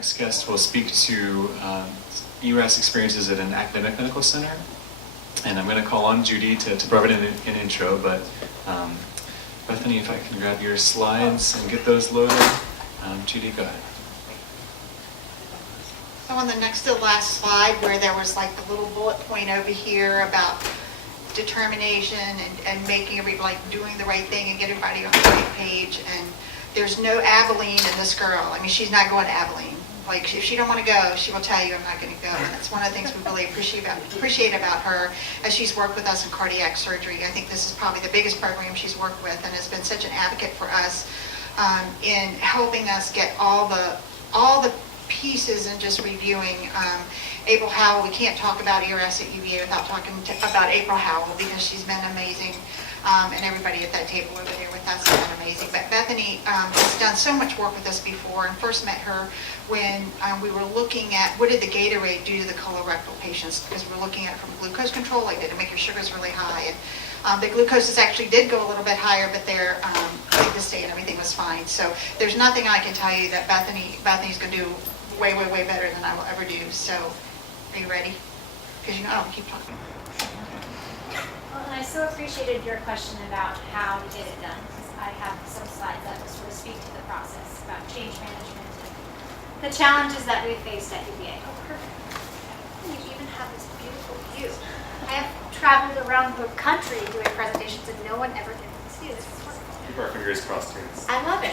next guest will speak to ERAS experiences at an academic medical center. And I'm going to call on Judy to provide an intro, but Bethany, if I can grab your slides and get those loaded. Judy, go ahead. So on the next to the last slide where there was like the little bullet point over here about determination and making everybody like doing the right thing and get everybody on the right page, and there's no Abilene in this girl. I mean, she's not going to Abilene. Like, if she don't want to go, she will tell you, I'm not going to go. And that's one of the things we really appreciate about her as she's worked with us in cardiac surgery. I think this is probably the biggest program she's worked with and has been such an advocate for us in helping us get all the pieces and just reviewing. April Howell, we can't talk about ERAS at UVA without talking about April Howell, because she's been amazing. And everybody at that table over there with us has been amazing. But Bethany has done so much work with us before, and first met her when we were looking at what did the Gatorade do to the colorectal patients, because we're looking at it from glucose control, like did it make your sugars really high? And the glucoses actually did go a little bit higher, but their glyphosate and everything was fine. So there's nothing I can tell you that Bethany's going to do way, way, way better than I will ever do. So are you ready? Because you know, I don't keep talking. Well, and I so appreciated your question about how to get it done, because I have some slides that will sort of speak to the process about change management and the challenges that we faced at UVA. Oh, perfect. You even have this beautiful view. I have traveled around the country doing presentations, and no one ever did this view. This is wonderful. Keep our fingers crossed, too. I love it.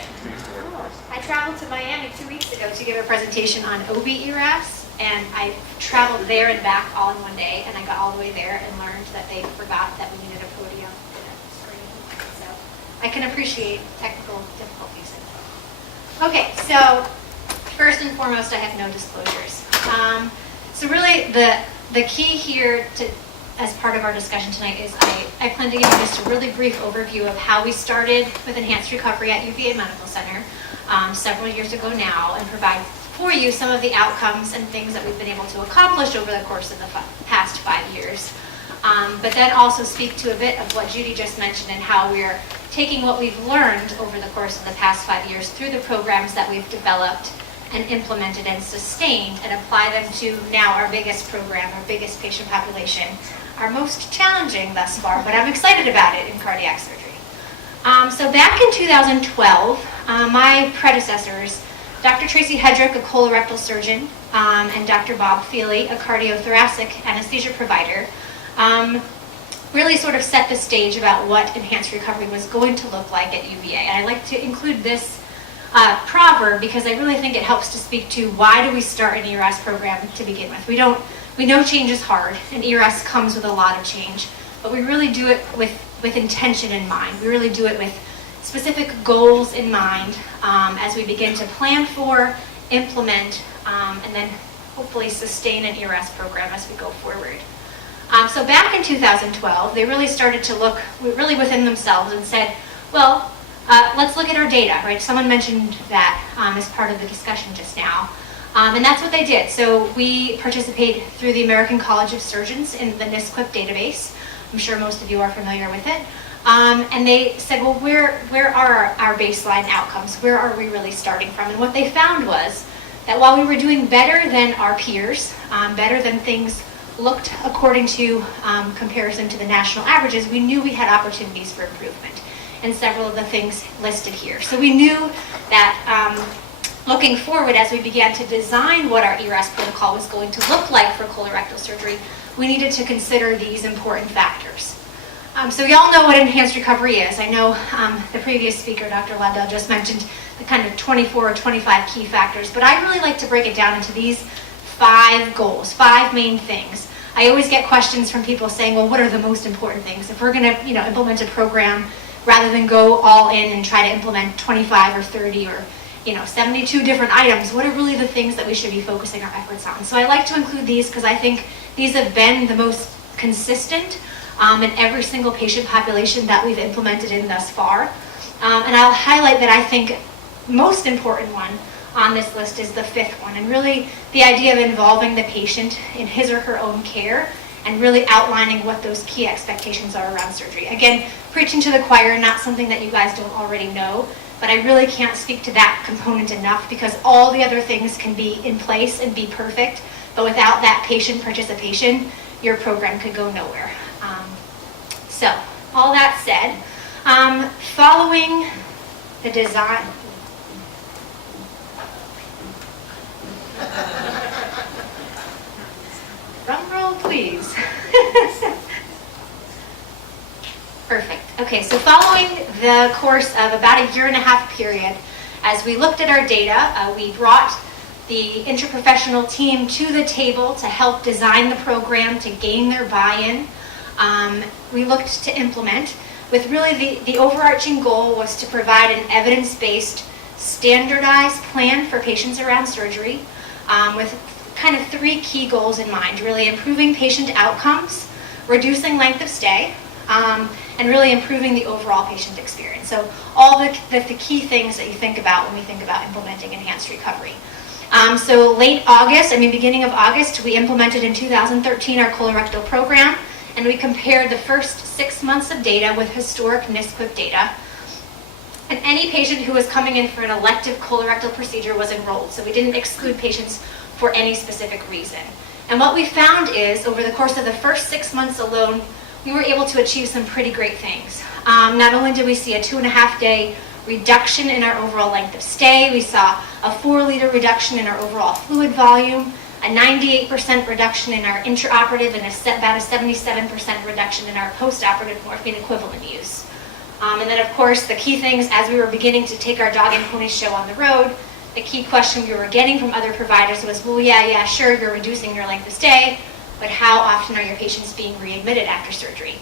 I traveled to Miami 2 weeks ago to give a presentation on OB ERAS, and I traveled there and back all in one day, and I got all the way there and learned that they forgot that we needed a podium and a screen. So I can appreciate technical difficulties. Okay, so first and foremost, I have no disclosures. So really the key here as part of our discussion tonight is I plan to give you just a really brief overview of how we started with enhanced recovery at UVA Medical Center several years ago now, and provide for you some of the outcomes and things that we've been able to accomplish over the course of the past 5 years. But then also speak to a bit of what Judy just mentioned and how we're taking what we've learned over the course of the past 5 years through the programs that we've developed and implemented and sustained, and apply them to now our biggest program, our biggest patient population, our most challenging thus far, but I'm excited about it in cardiac surgery. So back in 2012, my predecessors, Dr. Tracy Hedrick, a colorectal surgeon, and Dr. Bob Feely, a cardiothoracic anesthesia provider, really sort of set the stage about what enhanced recovery was going to look like at UVA. And I like to include this proverb because I really think it helps to speak to why do we start an ERAS program to begin with. We know change is hard, and ERAS comes with a lot of change, but we really do it with intention in mind. We really do it with specific goals in mind as we begin to plan for, implement, and then hopefully sustain an ERAS program as we go forward. So back in 2012, they really started to look really within themselves and said, well, let's look at our data, right? Someone mentioned that as part of the discussion just now. And that's what they did. So we participate through the American College of Surgeons in the NSQIP database. I'm sure most of you are familiar with it. And they said, well, where are our baseline outcomes? Where are we really starting from? And what they found was that while we were doing better than our peers, better than things looked according to comparison to the national averages, we knew we had opportunities for improvement, and several of the things listed here. So we knew that looking forward, as we began to design what our ERAS protocol was going to look like for colorectal surgery, we needed to consider these important factors. So y'all know what enhanced recovery is. I know the previous speaker, Dr. Landell, just mentioned the kind of 24 or 25 key factors, but I really like to break it down into these 5 goals, 5 main things. I always get questions from people saying, well, what are the most important things? If we're going to implement a program, rather than go all in and try to implement 25 or 30 or 72 different items, what are really the things that we should be focusing our efforts on? So I like to include these because I think these have been the most consistent in every single patient population that we've implemented in thus far. And I'll highlight that I think most important one on this list is the 5th one, and really the idea of involving the patient in his or her own care and really outlining what those key expectations are around surgery. Again, preaching to the choir, not something that you guys don't already know, but I really can't speak to that component enough because all the other things can be in place and be perfect, but without that patient participation, your program could go nowhere. So, all that said, following the design, drum roll please. Perfect. Okay, so following the course of about a 1.5 year period, as we looked at our data, we brought the interprofessional team to the table to help design the program, to gain their buy-in. We looked to implement, with really the overarching goal was to provide an evidence-based, standardized plan for patients around surgery, with kind of 3 key goals in mind: really improving patient outcomes, reducing length of stay, and really improving the overall patient experience. So all the key things that you think about when we think about implementing enhanced recovery. So beginning of August, we implemented in 2013 our colorectal program, and we compared the first 6 months of data with historic NSQIP data. And any patient who was coming in for an elective colorectal procedure was enrolled, so we didn't exclude patients for any specific reason. And what we found is, over the course of the first 6 months alone, we were able to achieve some pretty great things. Not only did we see a 2.5-day reduction in our overall length of stay, we saw a 4-liter reduction in our overall fluid volume, a 98% reduction in our intraoperative, and about a 77% reduction in our postoperative morphine equivalent use. And then, of course, the key things as we were beginning to take our dog and pony show on the road, the key question we were getting from other providers was, well, yeah, sure, you're reducing your length of stay, but how often are your patients being readmitted after surgery?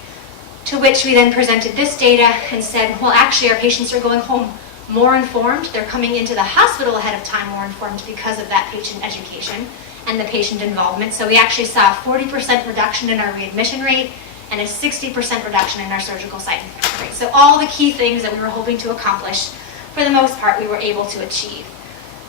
To which we then presented this data and said, well, actually, our patients are going home more informed. They're coming into the hospital ahead of time more informed because of that patient education and the patient involvement. So we actually saw a 40% reduction in our readmission rate and a 60% reduction in our surgical site infection rate. So all the key things that we were hoping to accomplish, for the most part, we were able to achieve.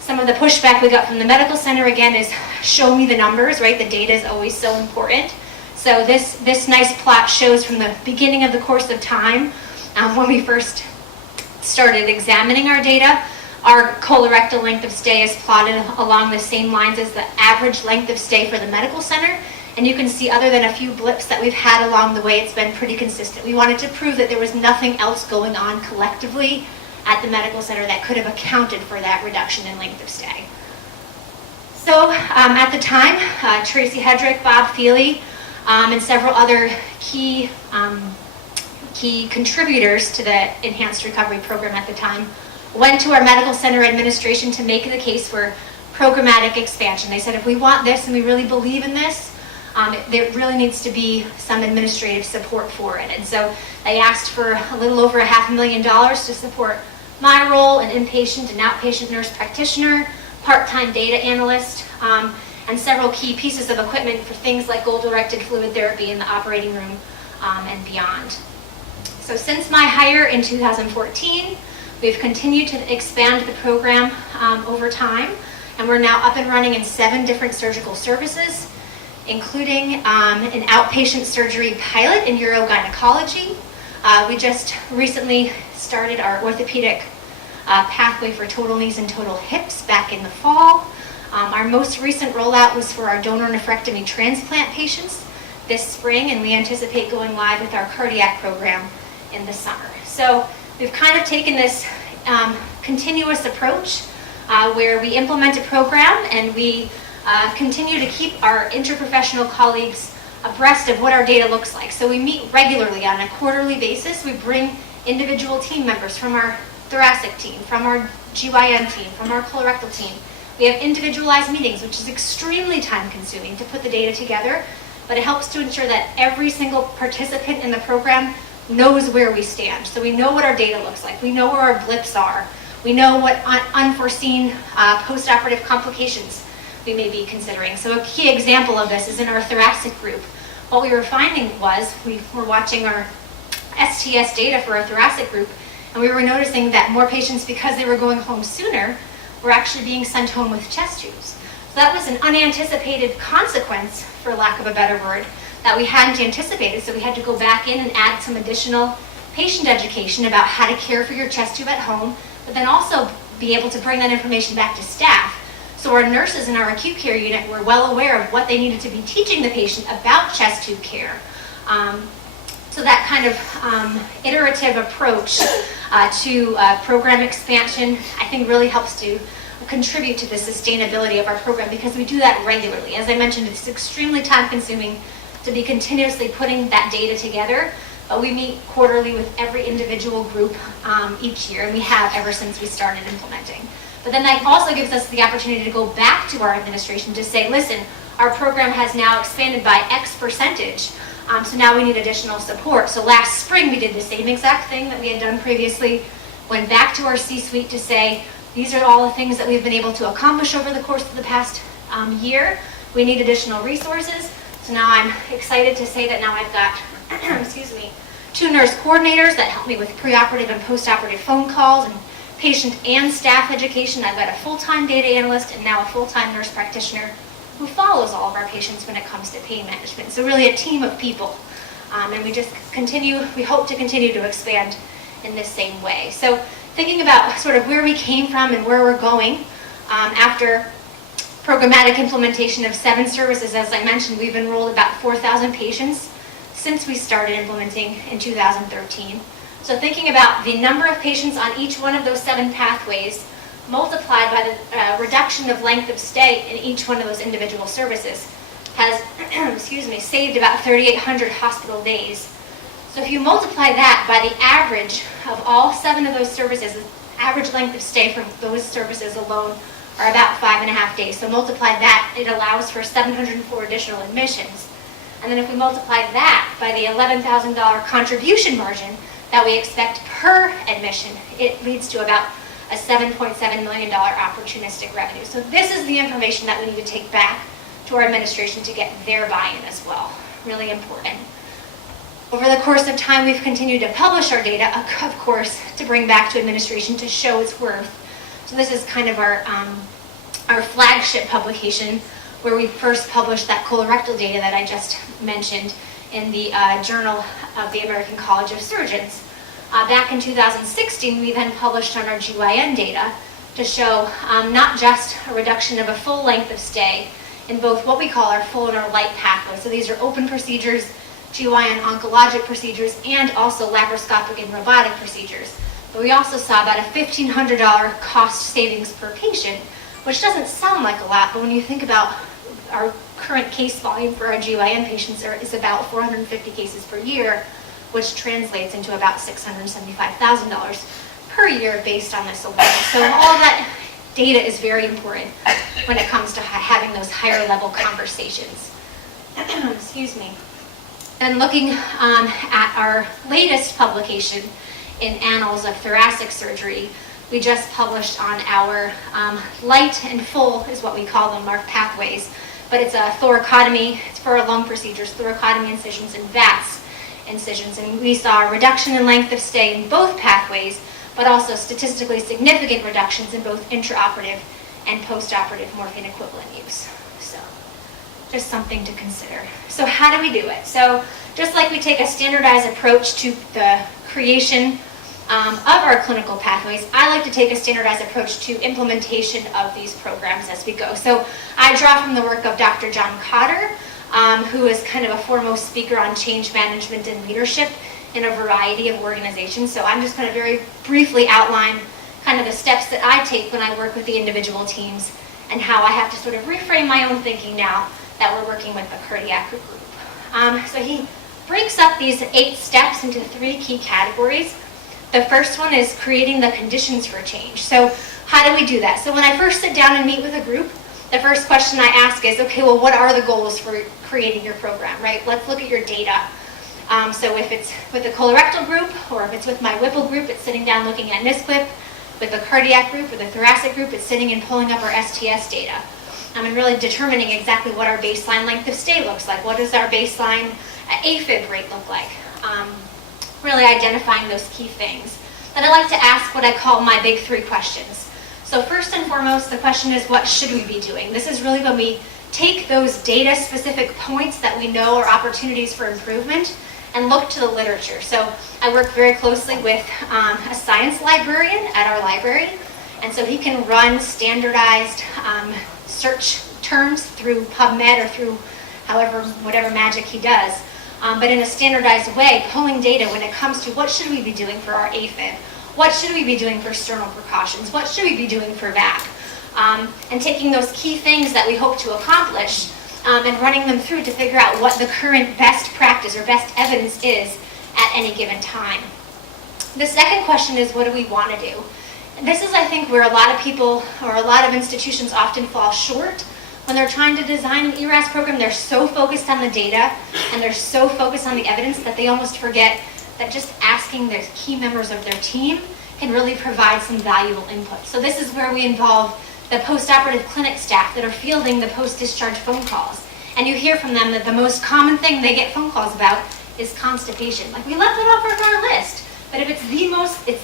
Some of the pushback we got from the medical center, again, is show me the numbers, right? The data is always so important. So this nice plot shows from the beginning of the course of time, when we first started examining our data, our colorectal length of stay is plotted along the same lines as the average length of stay for the medical center. And you can see, other than a few blips that we've had along the way, it's been pretty consistent. We wanted to prove that there was nothing else going on collectively at the medical center that could have accounted for that reduction in length of stay. So at the time, Tracy Hedrick, Bob Feely, and several other key contributors to the Enhanced Recovery Program at the time went to our medical center administration to make the case for programmatic expansion. They said, if we want this and we really believe in this, there really needs to be some administrative support for it. And so they asked for a little over $500,000 to support my role, an inpatient and outpatient nurse practitioner, part-time data analyst, and several key pieces of equipment for things like goal-directed fluid therapy in the operating room and beyond. So since my hire in 2014, we've continued to expand the program over time, and we're now up and running in 7 different surgical services, including an outpatient surgery pilot in urogynecology. We just recently started our orthopedic pathway for total knees and total hips back in the fall. Our most recent rollout was for our donor nephrectomy transplant patients this spring, and we anticipate going live with our cardiac program in the summer. So we've kind of taken this continuous approach where we implement a program and we continue to keep our interprofessional colleagues abreast of what our data looks like. So we meet regularly on a quarterly basis. We bring individual team members from our thoracic team, from our GYN team, from our colorectal team. We have individualized meetings, which is extremely time consuming to put the data together, but it helps to ensure that every single participant in the program knows where we stand. So we know what our data looks like. We know where our blips are. We know what unforeseen postoperative complications we may be considering. So a key example of this is in our thoracic group. What we were finding was we were watching our STS data for our thoracic group, and we were noticing that more patients, because they were going home sooner, were actually being sent home with chest tubes. So that was an unanticipated consequence, for lack of a better word, that we hadn't anticipated. So we had to go back in and add some additional patient education about how to care for your chest tube at home, but then also be able to bring that information back to staff. So our nurses in our acute care unit were well aware of what they needed to be teaching the patient about chest tube care. So that kind of iterative approach to program expansion, I think really helps to contribute to the sustainability of our program, because we do that regularly. As I mentioned, it's extremely time consuming to be continuously putting that data together, but we meet quarterly with every individual group each year, and we have ever since we started implementing. But then that also gives us the opportunity to go back to our administration to say, listen, our program has now expanded by X percentage, so now we need additional support. So last spring we did the same exact thing that we had done previously, went back to our C-suite to say, these are all the things that we've been able to accomplish over the course of the past year. We need additional resources. So now I'm excited to say that now I've got, excuse me, 2 nurse coordinators that help me with preoperative and postoperative phone calls and patient and staff education. I've got a full-time data analyst and now a full-time nurse practitioner who follows all of our patients when it comes to pain management. So really a team of people. And we hope to continue to expand in this same way. So thinking about sort of where we came from and where we're going, after programmatic implementation of 7 services, as I mentioned, we've enrolled about 4,000 patients since we started implementing in 2013. So thinking about the number of patients on each one of those 7 pathways multiplied by the reduction of length of stay in each one of those individual services has excuse me, saved about 3,800 hospital days. So if you multiply that by the average of all 7 of those services, the average length of stay for those services alone are about 5.5 days. So multiply that, it allows for 704 additional admissions. And then if we multiply that by the $11,000 contribution margin that we expect per admission, it leads to about a $7.7 million opportunistic revenue. So this is the information that we need to take back to our administration to get their buy-in as well. Really important. Over the course of time, we've continued to publish our data, of course, to bring back to administration to show its worth. So this is kind of our flagship publication, where we first published that colorectal data that I just mentioned in the Journal of the American College of Surgeons. Back in 2016, we then published on our GYN data to show not just a reduction of a full length of stay in both what we call our full and our light pathway. So these are open procedures, GYN oncologic procedures, and also laparoscopic and robotic procedures. But we also saw about a $1,500 cost savings per patient, which doesn't sound like a lot, but when you think about our current case volume for our GYN patients is about 450 cases per year, which translates into about $675,000 per year based on this alone. So all of that data is very important when it comes to having those higher level conversations. Excuse me. And looking at our latest publication in Annals of Thoracic Surgery, we just published on our light and full is what we call them, our pathways, but it's a thoracotomy, it's for our lung procedures, thoracotomy incisions and VATS incisions, and we saw a reduction in length of stay in both pathways, but also statistically significant reductions in both intraoperative and postoperative morphine equivalent use. So just something to consider. So how do we do it? So just like we take a standardized approach to the creation of our clinical pathways, I like to take a standardized approach to implementation of these programs as we go. So I draw from the work of Dr. John Cotter, who is kind of a foremost speaker on change management and leadership in a variety of organizations. So I'm just going to very briefly outline kind of the steps that I take when I work with the individual teams and how I have to sort of reframe my own thinking now that we're working with the cardiac group. So he breaks up these 8 steps into 3 key categories. The first one is creating the conditions for change. So how do we do that? So when I first sit down and meet with a group, the first question I ask is, okay, well, what are the goals for creating your program, right? Let's look at your data. So if it's with the colorectal group, or if it's with my Whipple group, it's sitting down looking at NSQIP. With the cardiac group or the thoracic group, it's sitting and pulling up our STS data. And really determining exactly what our baseline length of stay looks like. What does our baseline AFib rate look like? Really identifying those key things. Then I like to ask what I call my big 3 questions. So first and foremost, the question is, what should we be doing? This is really when we take those data-specific points that we know are opportunities for improvement, and look to the literature. So I work very closely with a science librarian at our library, and so he can run standardized search terms through PubMed or through whatever magic he does, but in a standardized way, pulling data when it comes to what should we be doing for our AFib, what should we be doing for sternal precautions, what should we be doing for VAC, and taking those key things that we hope to accomplish and running them through to figure out what the current best practice or best evidence is at any given time. The second question is, what do we want to do? And this is, I think, where a lot of people or a lot of institutions often fall short. When they're trying to design an ERAS program, they're so focused on the data and they're so focused on the evidence that they almost forget that just asking the key members of their team can really provide some valuable input. So this is where we involve the post-operative clinic staff that are fielding the post-discharge phone calls. And you hear from them that the most common thing they get phone calls about is constipation. Like, we left it off of our list, but if it's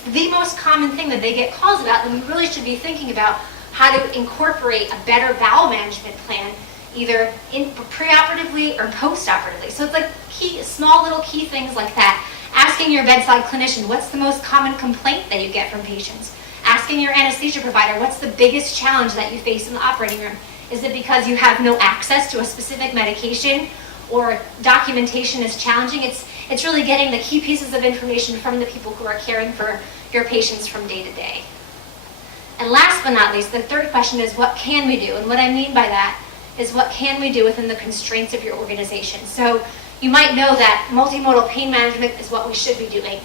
the most common thing that they get calls about, then we really should be thinking about how to incorporate a better bowel management plan, either preoperatively or postoperatively. So it's like small little key things like that. Asking your bedside clinician, what's the most common complaint that you get from patients? Asking your anesthesia provider, what's the biggest challenge that you face in the operating room? Is it because you have no access to a specific medication or documentation is challenging? It's really getting the key pieces of information from the people who are caring for your patients from day to day. And last but not least, the third question is, what can we do? And what I mean by that is, what can we do within the constraints of your organization? So you might know that multimodal pain management is what we should be doing.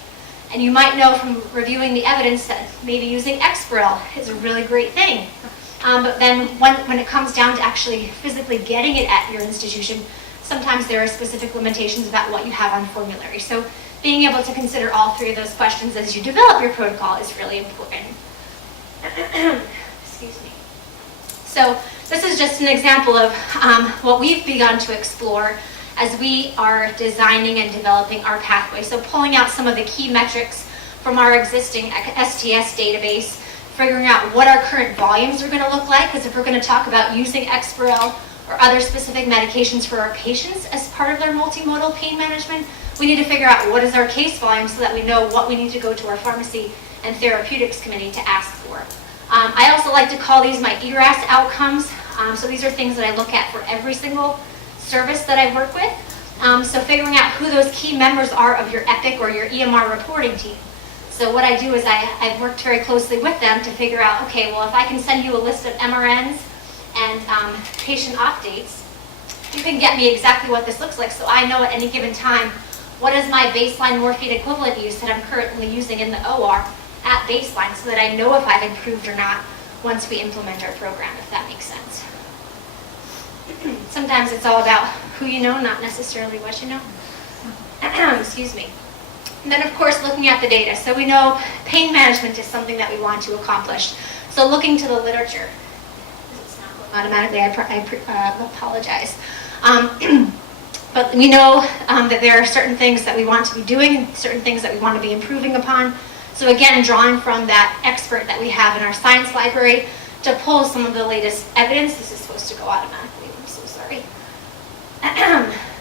And you might know from reviewing the evidence that maybe using Exparel is a really great thing. But then when it comes down to actually physically getting it at your institution, sometimes there are specific limitations about what you have on formulary. So being able to consider all three of those questions as you develop your protocol is really important. Excuse me. So this is just an example of what we've begun to explore as we are designing and developing our pathway. So pulling out some of the key metrics from our existing STS database, figuring out what our current volumes are going to look like, because if we're going to talk about using Exparel or other specific medications for our patients as part of their multimodal pain management, we need to figure out what is our case volume so that we know what we need to go to our pharmacy and therapeutics committee to ask for. I also like to call these my ERAS outcomes. So these are things that I look at for every single service that I work with. So figuring out who those key members are of your EPIC or your EMR reporting team. So what I do is I've worked very closely with them to figure out, okay, well, if I can send you a list of MRNs and patient off dates, you can get me exactly what this looks like, so I know at any given time what is my baseline morphine equivalent use that I'm currently using in the OR at baseline, so that I know if I've improved or not once we implement our program, if that makes sense. Sometimes it's all about who you know, not necessarily what you know. Excuse me. And then, of course, looking at the data. So we know pain management is something that we want to accomplish. So looking to the literature. It's not going automatically, I apologize. But we know that there are certain things that we want to be doing and certain things that we want to be improving upon. So again, drawing from that expert that we have in our science library to pull some of the latest evidence. This is supposed to go automatically, I'm so sorry.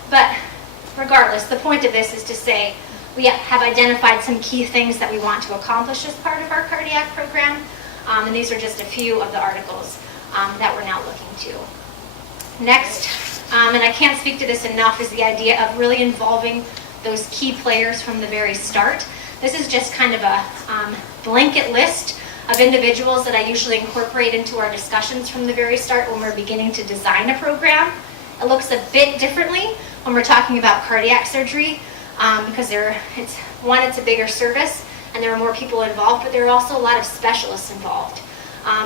But regardless, the point of this is to say we have identified some key things that we want to accomplish as part of our cardiac program. And these are just a few of the articles that we're now looking to. Next, and I can't speak to this enough, is the idea of really involving those key players from the very start. This is just kind of a blanket list of individuals that I usually incorporate into our discussions from the very start when we're beginning to design a program. It looks a bit differently when we're talking about cardiac surgery because it's a bigger service and there are more people involved, but there are also a lot of specialists involved.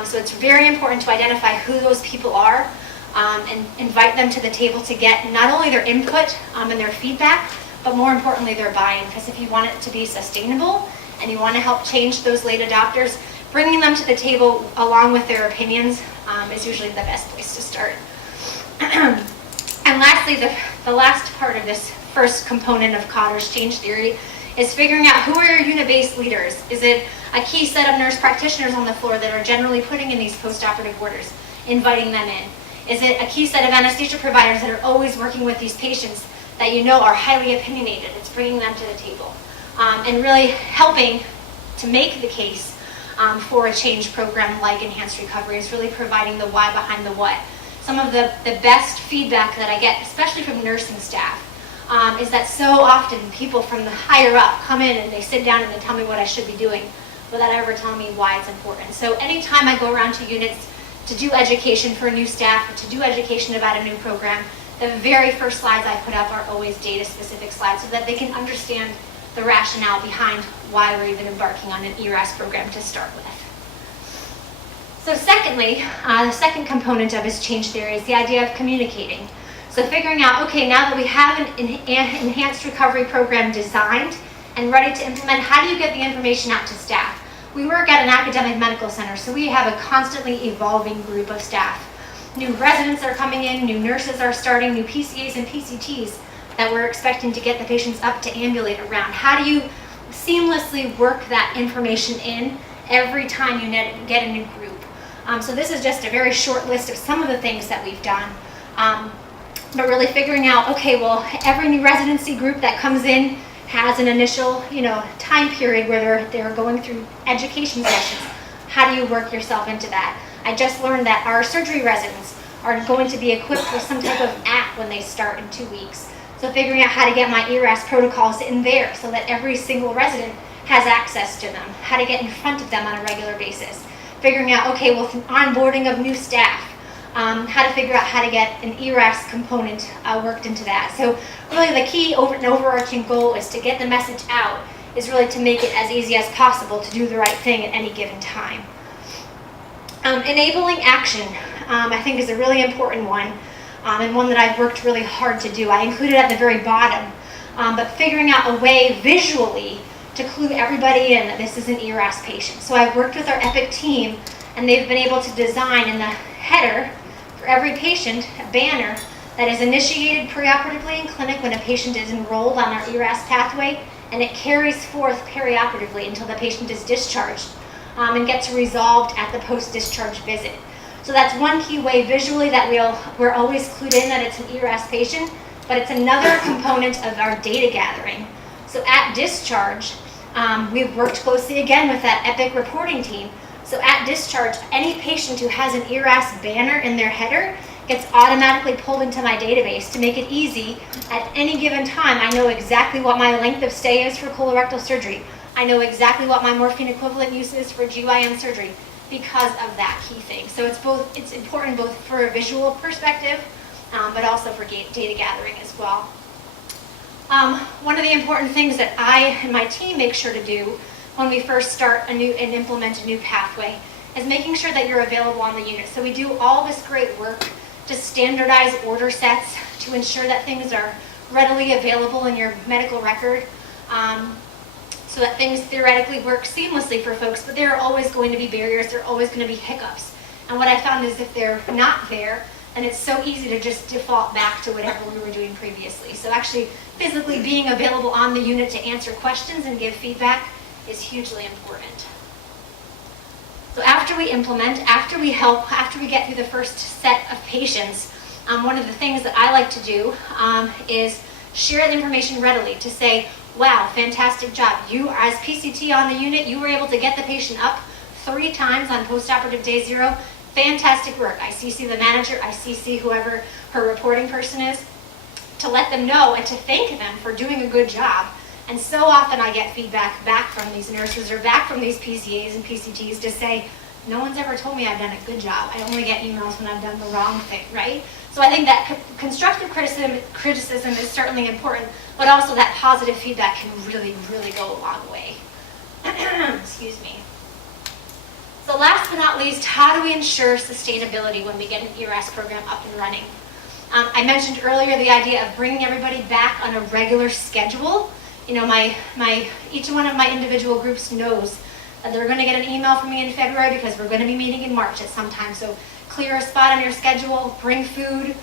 So it's very important to identify who those people are and invite them to the table to get not only their input and their feedback, but more importantly their buy-in, because if you want it to be sustainable and you want to help change those late adopters, bringing them to the table along with their opinions is usually the best place to start. And lastly, the last part of this first component of Cotter's change theory is figuring out who are your unit-based leaders. Is it a key set of nurse practitioners on the floor that are generally putting in these post-operative orders, inviting them in? Is it a key set of anesthesia providers that are always working with these patients, that you know are highly opinionated. It's bringing them to the table and really helping to make the case for a change program like Enhanced Recovery is really providing the why behind the what. Some of the best feedback that I get, especially from nursing staff, is that so often people from the higher up come in and they sit down and they tell me what I should be doing without ever telling me why it's important. So anytime I go around to units to do education for new staff or to do education about a new program, the very first slides I put up are always data-specific slides so that they can understand the rationale behind why we're even embarking on an ERAS program to start with. So secondly, the second component of this change theory is the idea of communicating. So figuring out, okay, now that we have an enhanced recovery program designed and ready to implement, how do you get the information out to staff? We work at an academic medical center, so we have a constantly evolving group of staff. New residents are coming in, new nurses are starting, new PCAs and PCTs that we're expecting to get the patients up to ambulate around. How do you seamlessly work that information in every time you get a new group? So this is just a very short list of some of the things that we've done. But really figuring out, okay, well, every new residency group that comes in has an initial, time period where they're going through education sessions. How do you work yourself into that? I just learned that our surgery residents are going to be equipped with some type of app when they start in 2 weeks. So figuring out how to get my ERAS protocols in there so that every single resident has access to them, how to get in front of them on a regular basis. Figuring out, okay, well, onboarding of new staff, how to figure out how to get an ERAS component worked into that. So really the key overarching goal is to get the message out, is really to make it as easy as possible to do the right thing at any given time. Enabling action, I think, is a really important one, and one that I've worked really hard to do. I included it at the very bottom, but figuring out a way visually to clue everybody in that this is an ERAS patient. So I've worked with our EPIC team, and they've been able to design in the header for every patient a banner that is initiated preoperatively in clinic when a patient is enrolled on our ERAS pathway, and it carries forth perioperatively until the patient is discharged and gets resolved at the post-discharge visit. So that's one key way visually that we're always clued in that it's an ERAS patient, but it's another component of our data gathering. So at discharge, we've worked closely again with that EPIC reporting team. So at discharge, any patient who has an ERAS banner in their header gets automatically pulled into my database to make it easy. At any given time, I know exactly what my length of stay is for colorectal surgery. I know exactly what my morphine equivalent use is for GYN surgery because of that key thing. So it's important both for a visual perspective, but also for data gathering as well. One of the important things that I and my team make sure to do when we first start and implement a new pathway is making sure that you're available on the unit. So we do all this great work to standardize order sets to ensure that things are readily available in your medical record, so that things theoretically work seamlessly for folks, but there are always going to be barriers, there are always going to be hiccups. And what I found is if they're not there, then it's so easy to just default back to whatever we were doing previously. So actually physically being available on the unit to answer questions and give feedback is hugely important. So after we implement, after we get through the first set of patients, one of the things that I like to do is share the information readily to say, wow, fantastic job. You, as PCT on the unit, you were able to get the patient up 3 times on postoperative day 0. Fantastic work. I CC the manager, I CC whoever her reporting person is, to let them know and to thank them for doing a good job. And so often I get feedback back from these nurses or back from these PCAs and PCTs to say, no one's ever told me I've done a good job. I only get emails when I've done the wrong thing, right? So I think that constructive criticism is certainly important, but also that positive feedback can really, really go a long way. Excuse me. So last but not least, how do we ensure sustainability when we get an ERAS program up and running? I mentioned earlier the idea of bringing everybody back on a regular schedule. You know, each one of my individual groups knows that they're going to get an email from me in February because we're going to be meeting in March at some time. So clear a spot on your schedule, bring food,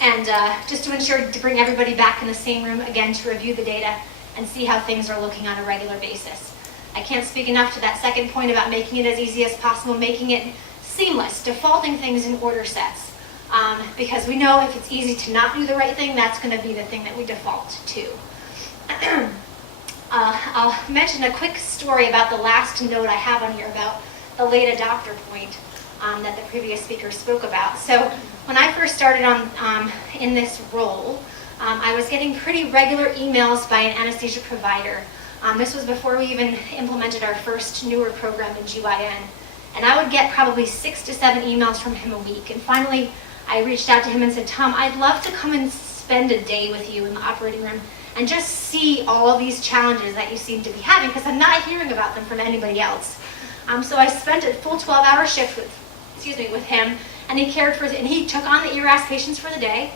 and just to ensure to bring everybody back in the same room again to review the data and see how things are looking on a regular basis. I can't speak enough to that second point about making it as easy as possible, making it seamless, defaulting things in order sets. because we know if it's easy to not do the right thing, that's going to be the thing that we default to. I'll mention a quick story about the last note I have on here about the late adopter point that the previous speaker spoke about. So when I first started in this role, I was getting pretty regular emails by an anesthesia provider. This was before we even implemented our first newer program in GYN. And I would get probably 6 to 7 emails from him a week. And finally, I reached out to him and said, Tom, I'd love to come and spend a day with you in the operating room and just see all of these challenges that you seem to be having, because I'm not hearing about them from anybody else. So I spent a full 12-hour shift with him, and he took on the ERAS patients for the day,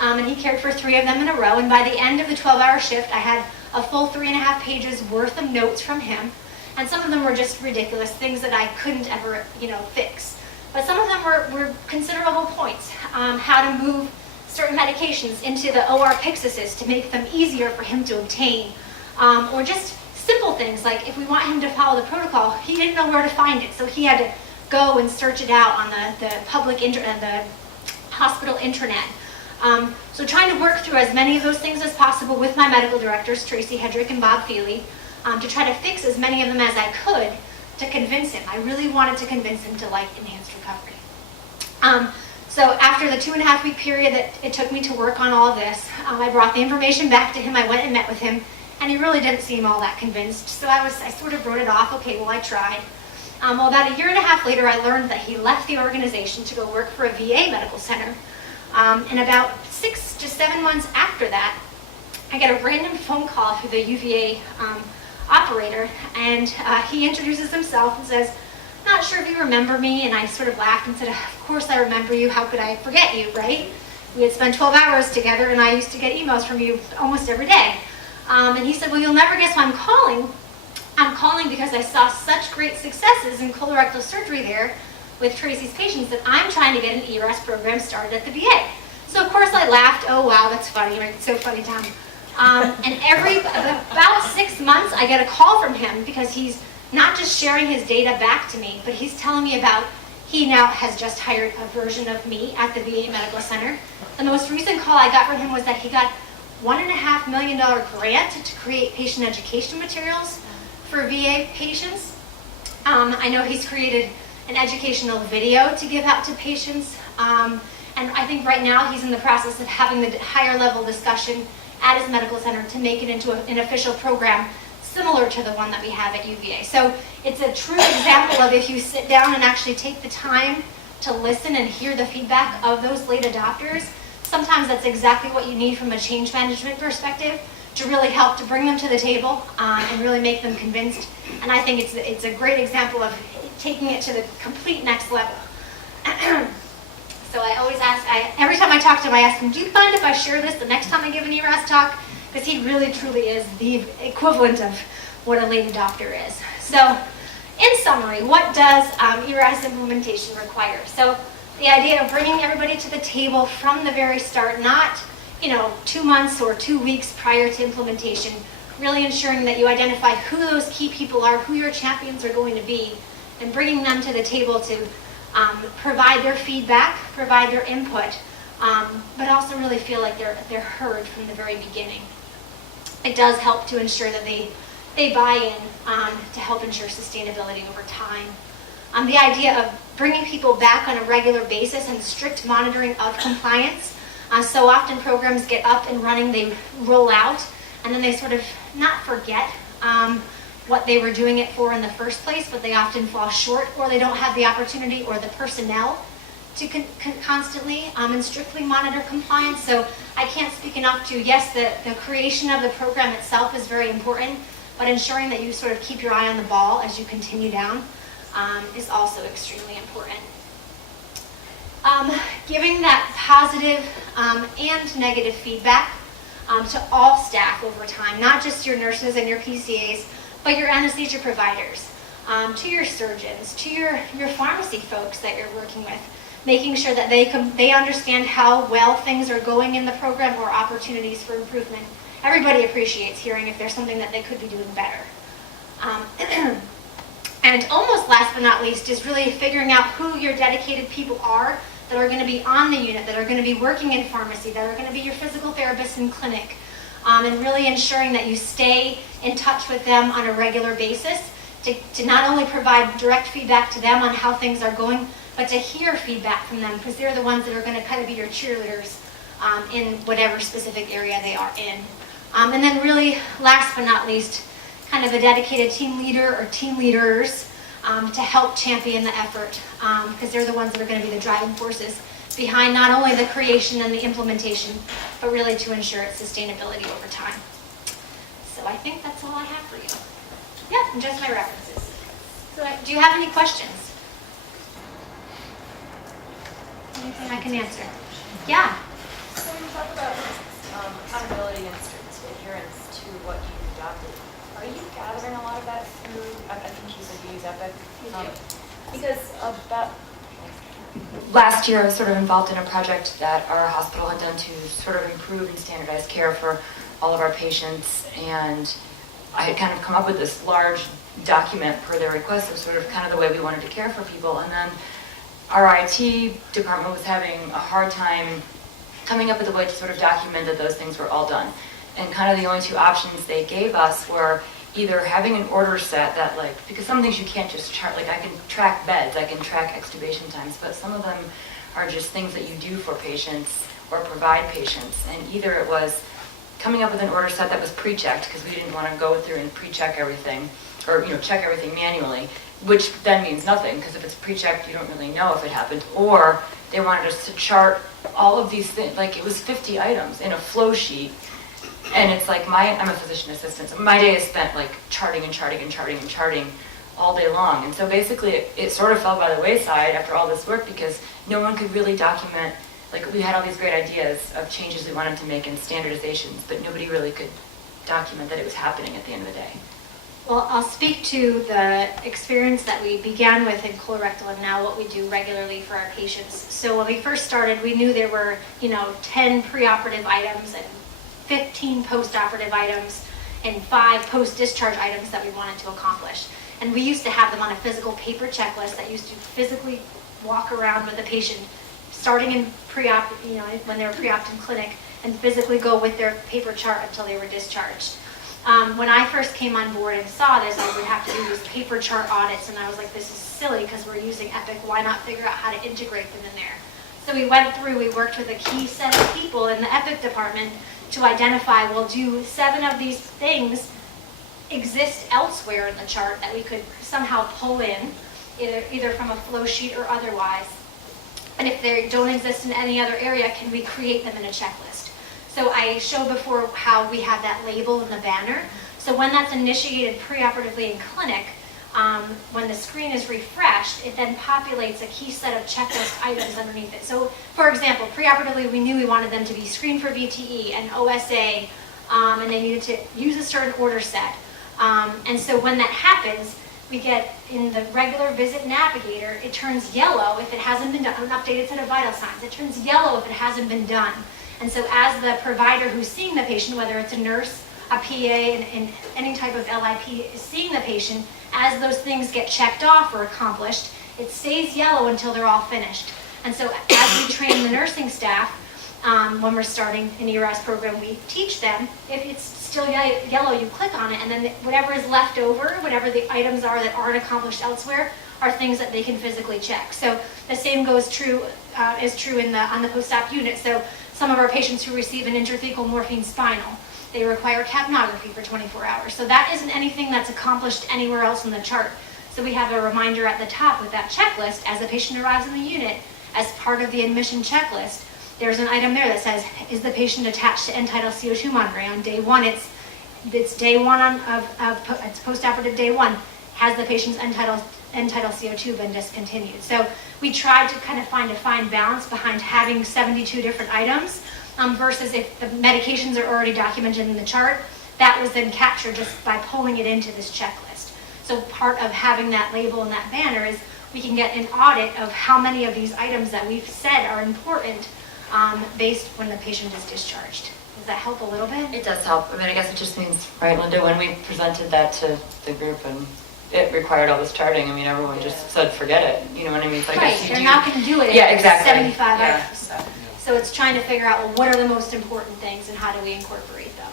and he cared for 3 of them in a row. And by the end of the 12-hour shift, I had a full 3.5 pages worth of notes from him, and some of them were just ridiculous things that I couldn't ever, fix. But some of them were considerable points. How to move certain medications into the OR Pyxis to make them easier for him to obtain, or just simple things like if we want him to follow the protocol, he didn't know where to find it, so he had to go and search it out on the public internet, the hospital intranet. So trying to work through as many of those things as possible with my medical directors, Tracy Hedrick and Bob Feely, to try to fix as many of them as I could to convince him. I really wanted to convince him to like enhanced recovery. So after the 2.5 week period that it took me to work on all of this, I brought the information back to him. I went and met with him, and he really didn't seem all that convinced. So I sort of wrote it off. Okay, well, I tried. Well, about 1.5 years later, I learned that he left the organization to go work for a VA medical center. And about 6 to 7 months after that, I get a random phone call through the UVA operator, and he introduces himself and says, "Not sure if you remember me." And I sort of laughed and said, "Of course I remember you. How could I forget you, right? We had spent 12 hours together, and I used to get emails from you almost every day." And he said, "Well, you'll never guess why I'm calling. I'm calling because I saw such great successes in colorectal surgery there with Tracy's patients that I'm trying to get an ERAS program started at the VA." So of course I laughed. Oh wow, that's funny, right? It's so funny, Tom. And about 6 months, I get a call from him because he's not just sharing his data back to me, but he's telling me about he now has just hired a version of me at the VA Medical Center. The most recent call I got from him was that he got $1.5 million grant to create patient education materials for VA patients. I know he's created an educational video to give out to patients. And I think right now he's in the process of having the higher level discussion at his medical center to make it into an official program similar to the one that we have at UVA. So it's a true example of if you sit down and actually take the time to listen and hear the feedback of those late adopters, sometimes that's exactly what you need from a change management perspective to really help to bring them to the table and really make them convinced. And I think it's a great example of taking it to the complete next level. So I always ask, every time I talk to him, I ask him, "Do you mind if I share this the next time I give an ERAS talk?" Because he really, truly is the equivalent of what a late adopter is. So in summary, what does ERAS implementation require? So the idea of bringing everybody to the table from the very start, not 2 months or 2 weeks prior to implementation, really ensuring that you identify who those key people are, who your champions are going to be, and bringing them to the table to provide their feedback, provide their input, but also really feel like they're heard from the very beginning. It does help to ensure that they buy in to help ensure sustainability over time. The idea of bringing people back on a regular basis and strict monitoring of compliance. So often programs get up and running, they roll out, and then they sort of not forget what they were doing it for in the first place, but they often fall short, or they don't have the opportunity or the personnel to constantly and strictly monitor compliance. So I can't speak enough to, yes, the creation of the program itself is very important, but ensuring that you sort of keep your eye on the ball as you continue down is also extremely important. Giving that positive and negative feedback to all staff over time, not just your nurses and your PCAs, but your anesthesia providers, to your surgeons, to your pharmacy folks that you're working with, making sure that they understand how well things are going in the program or opportunities for improvement. Everybody appreciates hearing if there's something that they could be doing better. And almost last but not least is really figuring out who your dedicated people are that are going to be on the unit, that are going to be working in pharmacy, that are going to be your physical therapists in clinic, and really ensuring that you stay in touch with them on a regular basis to not only provide direct feedback to them on how things are going, but to hear feedback from them, because they're the ones that are going to kind of be your cheerleaders in whatever specific area they are in. And then really, last but not least, kind of a dedicated team leader or team leaders to help champion the effort, because they're the ones that are going to be the driving forces behind not only the creation and the implementation, but really to ensure its sustainability over time. So I think that's all I have for you. Yeah, and just my references. So do you have any questions? Anything I can answer? Yeah. So you talk about accountability and strict adherence to what you adopted. Are you gathering a lot of that through, I think you said you use Epic? Because about last year I was sort of involved in a project that our hospital had done to sort of improve and standardize care for all of our patients, and I had kind of come up with this large document per their request of sort of kind of the way we wanted to care for people, and then our IT department was having a hard time coming up with a way to sort of document that those things were all done. And kind of the only two options they gave us were either having an order set that, like, because some things you can't just chart, like I can track beds, I can track extubation times, but some of them are just things that you do for patients or provide patients. And either it was coming up with an order set that was pre-checked, because we didn't want to go through and pre-check everything, or check everything manually, which then means nothing, because if it's pre-checked, you don't really know if it happened. Or they wanted us to chart all of these things, like it was 50 items in a flow sheet. And it's like I'm a physician assistant, so my day is spent like charting and charting and charting and charting all day long. And so basically it sort of fell by the wayside after all this work, because no one could really document, like we had all these great ideas of changes we wanted to make in standardizations, but nobody really could document that it was happening at the end of the day. Well, I'll speak to the experience that we began with in colorectal and now what we do regularly for our patients. So when we first started, we knew there were, 10 preoperative items and 15 postoperative items and 5 post-discharge items that we wanted to accomplish. And we used to have them on a physical paper checklist that used to physically walk around with the patient, starting in pre-op, when they were pre-op in clinic, and physically go with their paper chart until they were discharged. When I first came on board and saw this, I would have to do these paper chart audits, and I was like, this is silly because we're using Epic. Why not figure out how to integrate them in there? So we went through, we worked with a key set of people in the Epic department to identify, well, do 7 of these things exist elsewhere in the chart that we could somehow pull in, either from a flow sheet or otherwise? And if they don't exist in any other area, can we create them in a checklist? So I showed before how we have that label in the banner. So when that's initiated preoperatively in clinic, when the screen is refreshed, it then populates a key set of checklist items underneath it. So for example, preoperatively we knew we wanted them to be screened for VTE and OSA, and they needed to use a certain order set. And so when that happens, we get in the regular visit navigator, it turns yellow if it hasn't been done, an updated set of vital signs. It turns yellow if it hasn't been done. And so as the provider who's seeing the patient, whether it's a nurse, a PA, and any type of LIP is seeing the patient, as those things get checked off or accomplished, it stays yellow until they're all finished. And so as we train the nursing staff, when we're starting an ERAS program, we teach them, if it's still yellow, you click on it, and then whatever is left over, whatever the items are that aren't accomplished elsewhere, are things that they can physically check. So the same is true on the post-op unit. So some of our patients who receive an intrathecal morphine spinal, they require capnography for 24 hours. So that isn't anything that's accomplished anywhere else in the chart. So we have a reminder at the top with that checklist as the patient arrives in the unit, as part of the admission checklist, there's an item there that says, is the patient attached to end-tidal CO2 monitoring? On day 1, it's day 1 it's post-operative day 1. Has the patient's end-tidal CO2 been discontinued? So we tried to kind of find a fine balance behind having 72 different items versus if the medications are already documented in the chart, that was then captured just by pulling it into this checklist. So part of having that label and that banner is we can get an audit of how many of these items that we've said are important based when the patient is discharged. Does that help a little bit? It does help. I mean, I guess it just means, right, Linda, when we presented that to the group and it required all this charting. I mean, everyone just said, forget it. You know what I mean? It's like, Right, if you they're do- not gonna do it Yeah, at exactly. 75 Yeah, items. so. So it's trying to figure out, well, what are the most important things and how do we incorporate them?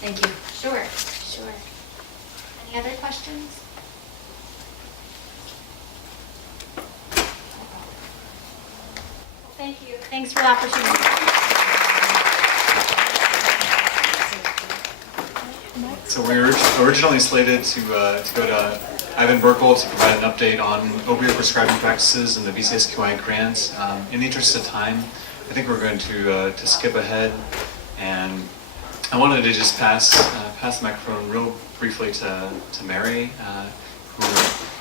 Thank you. Sure, sure. Any other questions? Thank you. Thanks for the opportunity. So we were originally slated to go to Ivan Burkle to provide an update on opioid prescribing practices and the VCSQI grant. In the interest of time, I think we're going to skip ahead, and I wanted to just pass the microphone real briefly to Mary, who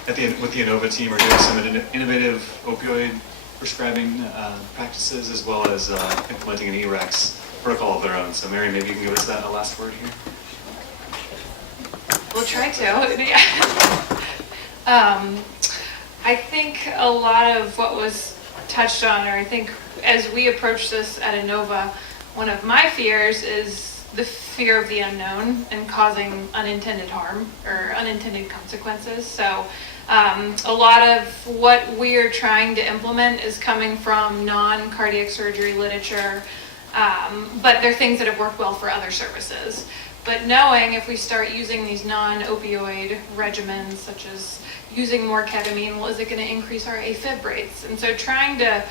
with the Inova team are doing some innovative opioid prescribing practices, as well as implementing an ERAS protocol of their own. So Mary, maybe you can give us a last word here. We'll try to. Yeah. I think a lot of what was touched on, or I think as we approach this at Inova, one of my fears is the fear of the unknown and causing unintended harm or unintended consequences. So a lot of what we're trying to implement is coming from non-cardiac surgery literature, but they're things that have worked well for other services. But knowing if we start using these non-opioid regimens, such as using more ketamine, well, is it going to increase our AFib rates? And so trying to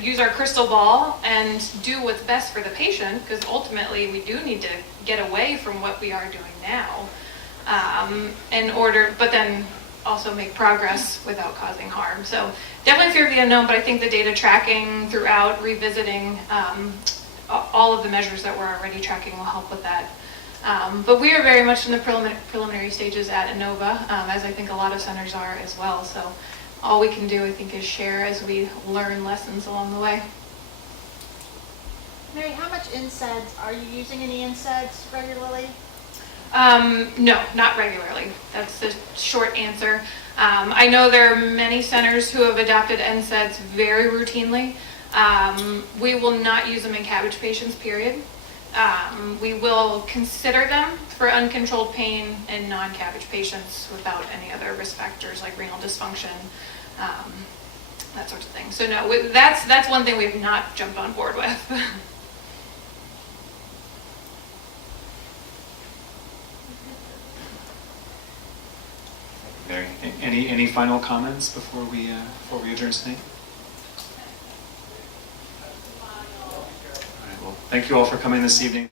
use our crystal ball and do what's best for the patient, because ultimately we do need to get away from what we are doing now, but then also make progress without causing harm. So definitely fear of the unknown, but I think the data tracking throughout, revisiting all of the measures that we're already tracking will help with that. But we are very much in the preliminary stages at Inova, as I think a lot of centers are as well. So all we can do, I think, is share as we learn lessons along the way. Mary, how much NSAIDs, are you using any NSAIDs regularly? No, not regularly. That's the short answer. I know there are many centers who have adopted NSAIDs very routinely. We will not use them in CABG patients, period. We will consider them for uncontrolled pain in non-CABG patients without any other risk factors like renal dysfunction, that sort of thing. So no, that's one thing we've not jumped on board with. Mary, any final comments before we adjourn tonight? All right, well, thank you all for coming this evening.